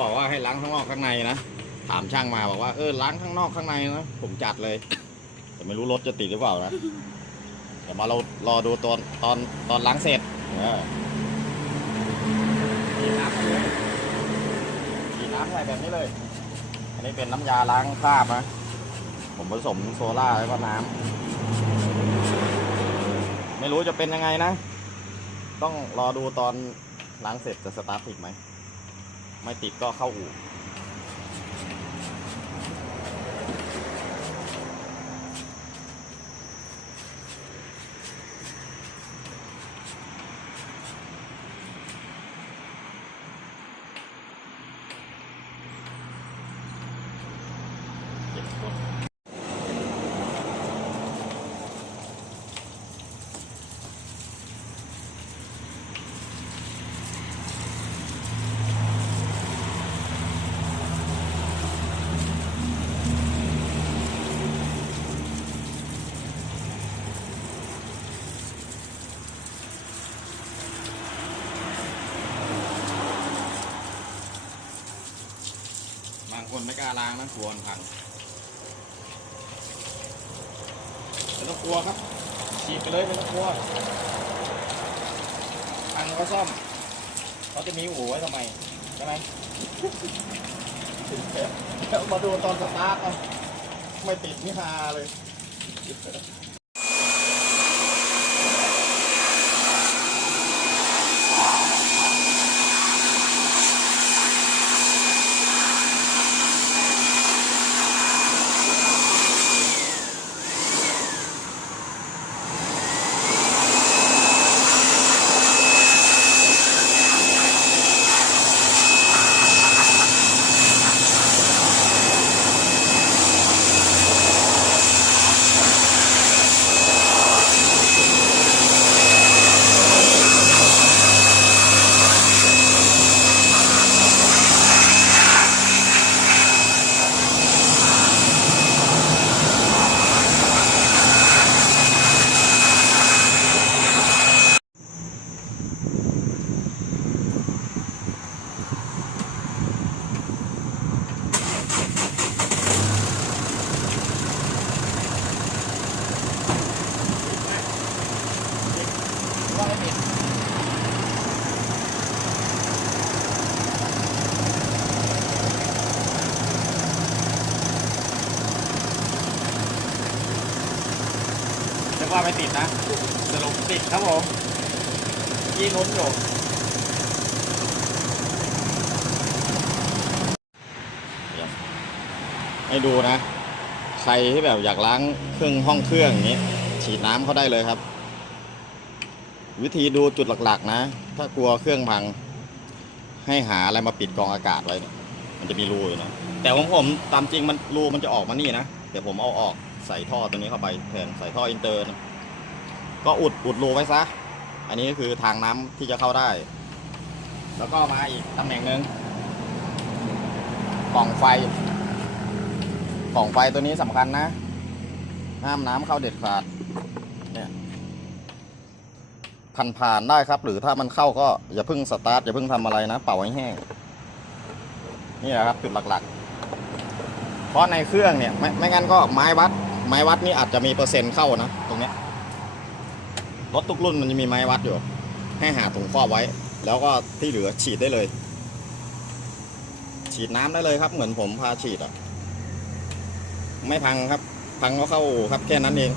บอกว่าให้ล้างข้างนอกข้างในนะถามช่างมาบอกว่าเออล้างข้างนอกข้างในนะผมจัดเลย แต่ไม่รู้รถจะติดหรือเปล่านะเดี๋ยวมาเรารอดูตอนตอนตอนล้างเสร็จเออฉีดน้ำมาเลยฉีน้ำใส่แบบนี้เลย อันนี้เป็นน้ำยาล้างคราบนะผมผสมโซล่าแล้วก็น้ำไม่รู้จะเป็นยังไงนะ ต้องรอดูตอนล้างเสร็จจะสตาร์ทติดไหม ไม่ติดก็เข้าอู่ บางคนไม่กล้าล้างนะกลัวมันพังไม่ต้องกลัวครับฉีดไปเลยไม่ต้องกลัวพังก็ซ่อมเขาจะมีอู่ไว้ทำไมใช่ไหมเดี๋ยวมาดูตอนสตาร์ทเอาไม่ติดนี่ฮาเลย กว่าไม่ติดนะสรุปติดครับผมยี่ลุ้นอยู่ให้ดูนะ ใครที่แบบอยากล้างเครื่องห้องเครื่องอย่างนี้ ฉีดน้ำเขาได้เลยครับ วิธีดูจุดหลักๆ นะ ถ้ากลัวเครื่องพัง ให้หาอะไรมาปิดกองอากาศไว้เนี่ยมันจะมีรูอยู่นะแต่ของผมตามจริงมันรูมันจะออกมานี่นะ เดี๋ยวผมเอาออก ใส่ท่อตัวนี้เข้าไปแทนใส่ท่ออินเตอร์นะก็อุดอุดรูไว้ซะ อันนี้ก็คือทางน้ำที่จะเข้าได้ แล้วก็มาอีกตำแหน่งหนึ่งกล่องไฟ กล่องไฟตัวนี้สำคัญนะ ห้ามน้ำเข้าเด็ดขาด เนี่ยผ่านผ่านได้ครับ หรือถ้ามันเข้าก็อย่าเพิ่งสตาร์ทอย่าเพิ่งทำอะไรนะ เป่าให้แห้ง นี่แหละครับจุดหลักๆ เพราะในเครื่องเนี่ยไม่ไม่งั้นก็ไม้วัด ไม้วัดนี่อาจจะมีเปอร์เซ็นต์เข้านะตรงเนี้ยรถทุกรุ่นมันจะมีไม้วัดอยู่ ให้หาถุงครอบไว้ แล้วก็ที่เหลือฉีดได้เลย ฉีดน้ำได้เลยครับ เหมือนผมพาฉีดอะ ไม่พังครับ พังก็เข้าอู่ครับแค่นั้นเอง